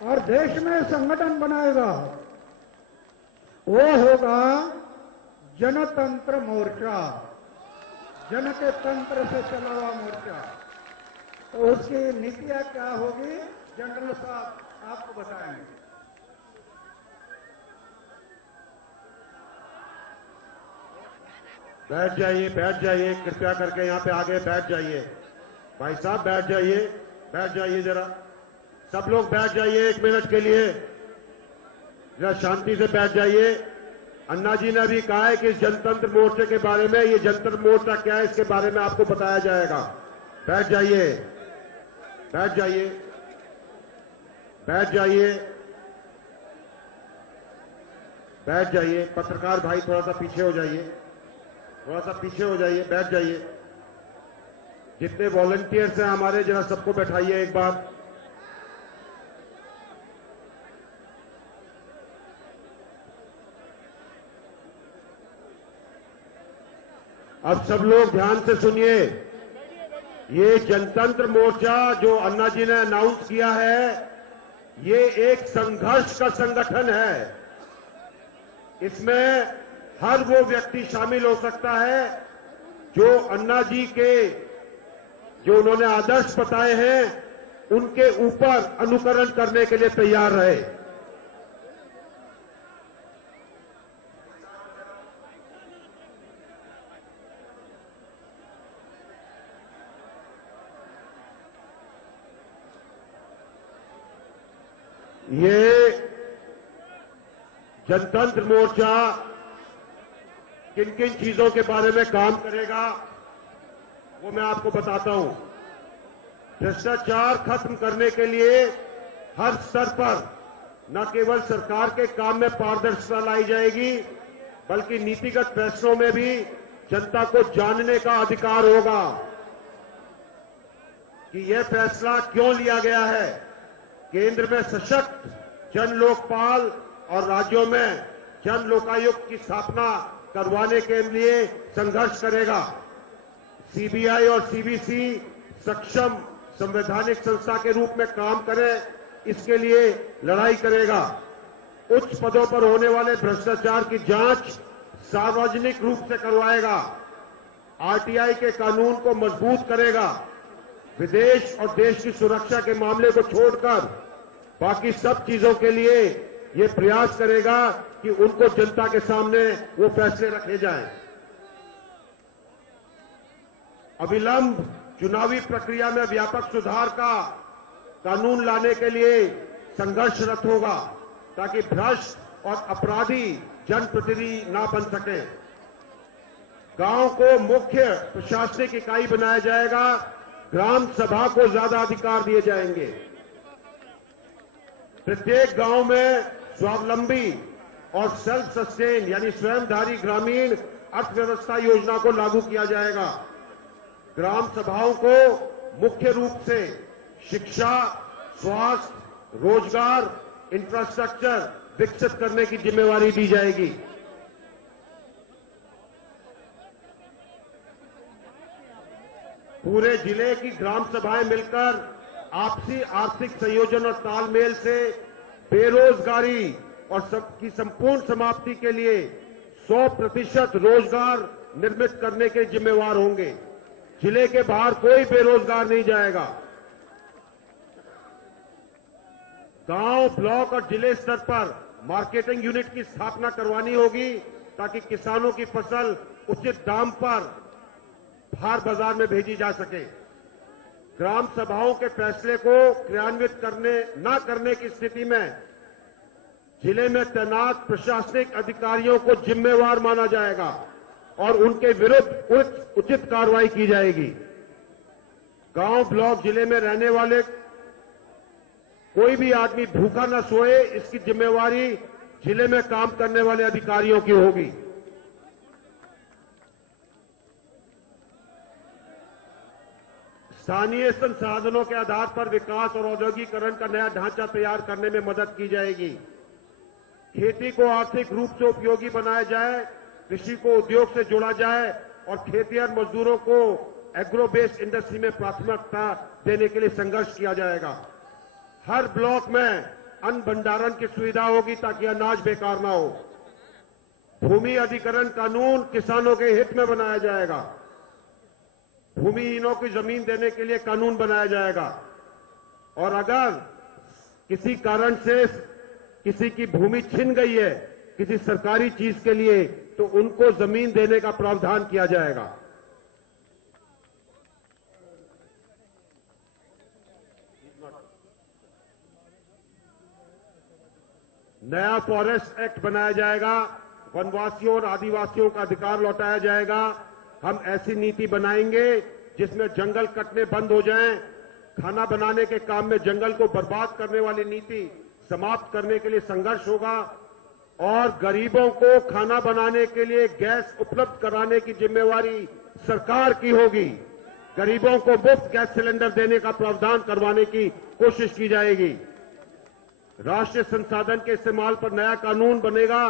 और देश में संगठन बनाएगा, वो होगा जनतंत्र मोर्चा, जन के तंत्र से चला हुआ मोर्चा। तो उसकी नीतियां क्या होगी, जनरल साहब आपको बताएंगे। बैठ जाइए, कृपया करके यहाँ पे आगे बैठ जाइए। भाई साहब बैठ जाइए जरा, सब लोग बैठ जाइए 1 मिनट के लिए, जरा शांति से बैठ जाइए। अन्ना जी ने अभी कहा है कि जनतंत्र मोर्चे के बारे में, ये जनतंत्र मोर्चा क्या है इसके बारे में आपको बताया जाएगा। बैठ जाइए, बैठ जाइए, बैठ जाइए, बैठ जाइए। पत्रकार भाई थोड़ा सा पीछे हो जाइए, थोड़ा सा पीछे हो जाइए, बैठ जाइए। जितने वॉलंटियर्स हैं हमारे, जरा सबको बैठाइए एक बार। अब सब लोग ध्यान से सुनिए। ये जनतंत्र मोर्चा जो अन्ना जी ने अनाउंस किया है, ये एक संघर्ष का संगठन है। इसमें हर वो व्यक्ति शामिल हो सकता है जो अन्ना जी के जो उन्होंने आदर्श बताए हैं उनके ऊपर अनुकरण करने के लिए तैयार रहे। ये जनतंत्र मोर्चा किन किन चीजों के बारे में काम करेगा वो मैं आपको बताता हूं। भ्रष्टाचार खत्म करने के लिए हर स्तर पर न केवल सरकार के काम में पारदर्शिता लाई जाएगी, बल्कि नीतिगत फैसलों में भी जनता को जानने का अधिकार होगा कि यह फैसला क्यों लिया गया है। केंद्र में सशक्त जन लोकपाल और राज्यों में जन लोकायुक्त की स्थापना करवाने के लिए संघर्ष करेगा। सीबीआई और सीबीसी सक्षम संवैधानिक संस्था के रूप में काम करे, इसके लिए लड़ाई करेगा। उच्च पदों पर होने वाले भ्रष्टाचार की जांच सार्वजनिक रूप से करवाएगा। आरटीआई के कानून को मजबूत करेगा। विदेश और देश की सुरक्षा के मामले को छोड़कर बाकी सब चीजों के लिए ये प्रयास करेगा कि उनको जनता के सामने वो फैसले रखे जाएं। अविलंब चुनावी प्रक्रिया में व्यापक सुधार का कानून लाने के लिए संघर्षरत होगा ताकि भ्रष्ट और अपराधी जनप्रतिनिधि ना बन सके। गांव को मुख्य प्रशासनिक इकाई बनाया जाएगा। ग्राम सभा को ज्यादा अधिकार दिए जाएंगे। प्रत्येक गांव में स्वावलंबी और सेल्फ सस्टेन यानी स्वयंधारी ग्रामीण अर्थव्यवस्था योजना को लागू किया जाएगा। ग्राम सभाओं को मुख्य रूप से शिक्षा, स्वास्थ्य, रोजगार, इंफ्रास्ट्रक्चर विकसित करने की जिम्मेवारी दी जाएगी। पूरे जिले की ग्राम सभाएं मिलकर आपसी आर्थिक संयोजन और तालमेल से बेरोजगारी और सबकी संपूर्ण समाप्ति के लिए 100% रोजगार निर्मित करने के जिम्मेवार होंगे। जिले के बाहर कोई बेरोजगार नहीं जाएगा। गांव, ब्लॉक और जिले स्तर पर मार्केटिंग यूनिट की स्थापना करवानी होगी ताकि किसानों की फसल उचित दाम पर बाहर बाजार में भेजी जा सके। ग्राम सभाओं के फैसले को क्रियान्वित न करने की स्थिति में जिले में तैनात प्रशासनिक अधिकारियों को जिम्मेवार माना जाएगा और उनके विरुद्ध उचित कार्रवाई की जाएगी। गांव, ब्लॉक, जिले में रहने वाले कोई भी आदमी भूखा न सोए, इसकी जिम्मेवारी जिले में काम करने वाले अधिकारियों की होगी। स्थानीय संसाधनों के आधार पर विकास और औद्योगिकरण का नया ढांचा तैयार करने में मदद की जाएगी। खेती को आर्थिक रूप से उपयोगी बनाया जाए, कृषि को उद्योग से जोड़ा जाए और खेतिहर मजदूरों को एग्रो बेस्ड इंडस्ट्री में प्राथमिकता देने के लिए संघर्ष किया जाएगा। हर ब्लॉक में अन्न भंडारण की सुविधा होगी ताकि अनाज बेकार ना हो। भूमि अधिग्रहण कानून किसानों के हित में बनाया जाएगा। भूमिहीनों की जमीन देने के लिए कानून बनाया जाएगा। और अगर किसी कारण से किसी की भूमि छिन गई है किसी सरकारी चीज के लिए, तो उनको जमीन देने का प्रावधान किया जाएगा। नया फॉरेस्ट एक्ट बनाया जाएगा। वनवासियों और आदिवासियों का अधिकार लौटाया जाएगा। हम ऐसी नीति बनाएंगे जिसमें जंगल कटने बंद हो जाएं। खाना बनाने के काम में जंगल को बर्बाद करने वाली नीति समाप्त करने के लिए संघर्ष होगा। और गरीबों को खाना बनाने के लिए गैस उपलब्ध कराने की जिम्मेवारी सरकार की होगी। गरीबों को मुफ्त गैस सिलेंडर देने का प्रावधान करवाने की कोशिश की जाएगी। राष्ट्रीय संसाधन के इस्तेमाल पर नया कानून बनेगा।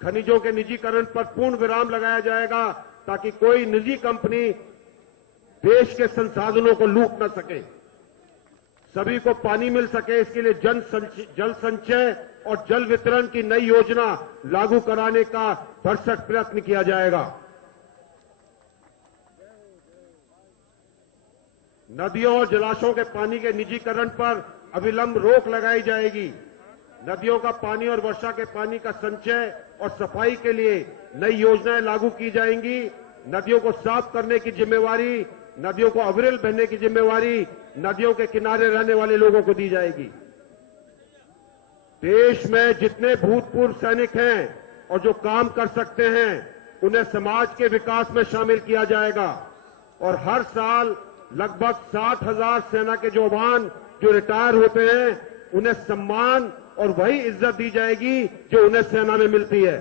खनिजों के निजीकरण पर पूर्ण विराम लगाया जाएगा ताकि कोई निजी कंपनी देश के संसाधनों को लूट न सके। सभी को पानी मिल सके, इसके लिए जल संचय और जल वितरण की नई योजना लागू कराने का भरसक प्रयत्न किया जाएगा। नदियों और जलाशयों के पानी के निजीकरण पर अविलंब रोक लगाई जाएगी। नदियों का पानी और वर्षा के पानी का संचय और सफाई के लिए नई योजनाएं लागू की जाएंगी। नदियों को साफ करने की जिम्मेवारी, नदियों को अविरल बहने की जिम्मेवारी नदियों के किनारे रहने वाले लोगों को दी जाएगी। देश में जितने भूतपूर्व सैनिक हैं और जो काम कर सकते हैं, उन्हें समाज के विकास में शामिल किया जाएगा। और हर साल लगभग 60,000 सेना के जवान जो रिटायर होते हैं, उन्हें सम्मान और वही इज्जत दी जाएगी जो उन्हें सेना में मिलती है।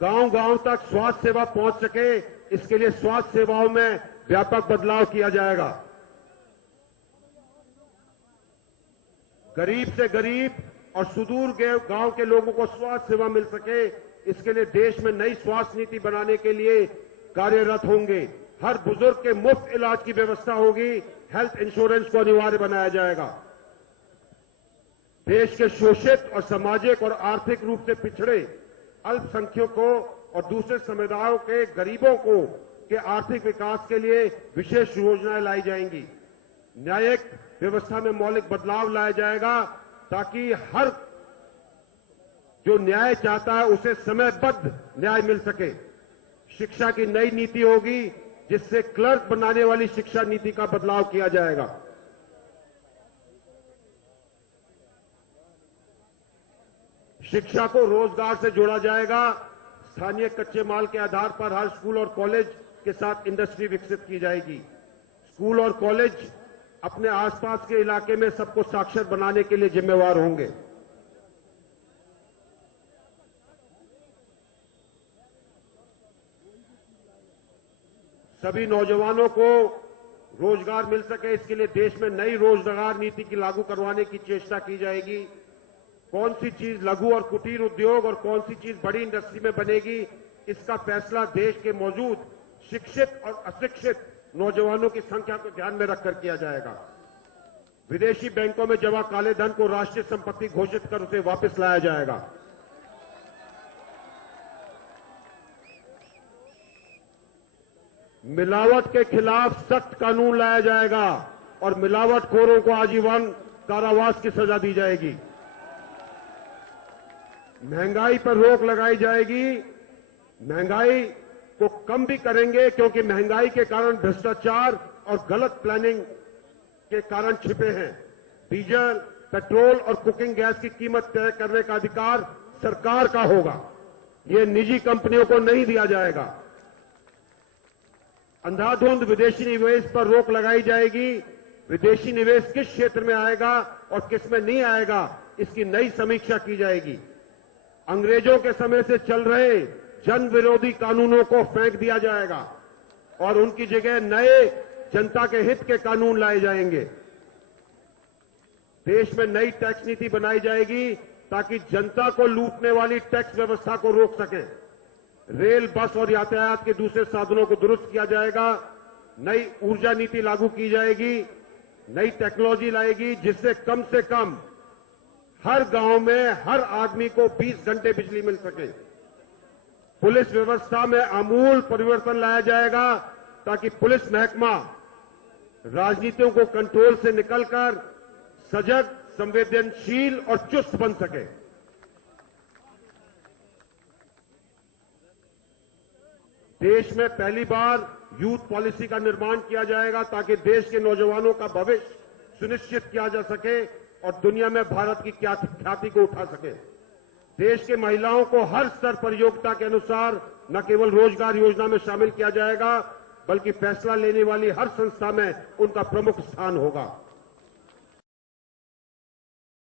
गांव-गांव तक स्वास्थ्य सेवा पहुंच सके, इसके लिए स्वास्थ्य सेवाओं में व्यापक बदलाव किया जाएगा। गरीब से गरीब और सुदूर गांव के लोगों को स्वास्थ्य सेवा मिल सके, इसके लिए देश में नई स्वास्थ्य नीति बनाने के लिए कार्यरत होंगे। हर बुजुर्ग के मुफ्त इलाज की व्यवस्था होगी। हेल्थ इंश्योरेंस को अनिवार्य बनाया जाएगा। देश के शोषित और सामाजिक और आर्थिक रूप से पिछड़े अल्पसंख्यकों और दूसरे समुदायों के गरीबों को के आर्थिक विकास के लिए विशेष योजनाएं लाई जाएंगी। न्यायिक व्यवस्था में मौलिक बदलाव लाया जाएगा ताकि हर जो न्याय चाहता है उसे समयबद्ध न्याय मिल सके। शिक्षा की नई नीति होगी जिससे क्लर्क बनाने वाली शिक्षा नीति का बदलाव किया जाएगा। शिक्षा को रोजगार से जोड़ा जाएगा। स्थानीय कच्चे माल के आधार पर हर स्कूल और कॉलेज के साथ इंडस्ट्री विकसित की जाएगी। स्कूल और कॉलेज अपने आसपास के इलाके में सबको साक्षर बनाने के लिए जिम्मेवार होंगे। सभी नौजवानों को रोजगार मिल सके, इसके लिए देश में नई रोजगार नीति की लागू करवाने की चेष्टा की जाएगी। कौन सी चीज लघु और कुटीर उद्योग और कौन सी चीज बड़ी इंडस्ट्री में बनेगी, इसका फैसला देश के मौजूद शिक्षित और अशिक्षित नौजवानों की संख्या को ध्यान में रखकर किया जाएगा। विदेशी बैंकों में जमा काले धन को राष्ट्रीय संपत्ति घोषित कर उसे वापस लाया जाएगा। मिलावट के खिलाफ सख्त कानून लाया जाएगा और मिलावटखोरों को आजीवन कारावास की सजा दी जाएगी। महंगाई पर रोक लगाई जाएगी। महंगाई को कम भी करेंगे क्योंकि महंगाई के कारण भ्रष्टाचार और गलत प्लानिंग के कारण छिपे हैं। डीजल, पेट्रोल और कुकिंग गैस की कीमत तय करने का अधिकार सरकार का होगा, ये निजी कंपनियों को नहीं दिया जाएगा। अंधाधुंध विदेशी निवेश पर रोक लगाई जाएगी। विदेशी निवेश किस क्षेत्र में आएगा और किस में नहीं आएगा, इसकी नई समीक्षा की जाएगी। अंग्रेजों के समय से चल रहे जन विरोधी कानूनों को फेंक दिया जाएगा और उनकी जगह नए जनता के हित के कानून लाए जाएंगे। देश में नई टैक्स नीति बनाई जाएगी ताकि जनता को लूटने वाली टैक्स व्यवस्था को रोक सके। रेल, बस और यातायात के दूसरे साधनों को दुरुस्त किया जाएगा। नई ऊर्जा नीति लागू की जाएगी। नई टेक्नोलॉजी लाएगी जिससे कम से कम हर गांव में हर आदमी को 20 घंटे बिजली मिल सके। पुलिस व्यवस्था में आमूल परिवर्तन लाया जाएगा ताकि पुलिस महकमा राजनीतियों को कंट्रोल से निकलकर सजग, संवेदनशील और चुस्त बन सके। देश में पहली बार यूथ पॉलिसी का निर्माण किया जाएगा ताकि देश के नौजवानों का भविष्य सुनिश्चित किया जा सके और दुनिया में भारत की ख्याति को उठा सके। देश के महिलाओं को हर स्तर पर योग्यता के अनुसार न केवल रोजगार योजना में शामिल किया जाएगा बल्कि फैसला लेने वाली हर संस्था में उनका प्रमुख स्थान होगा।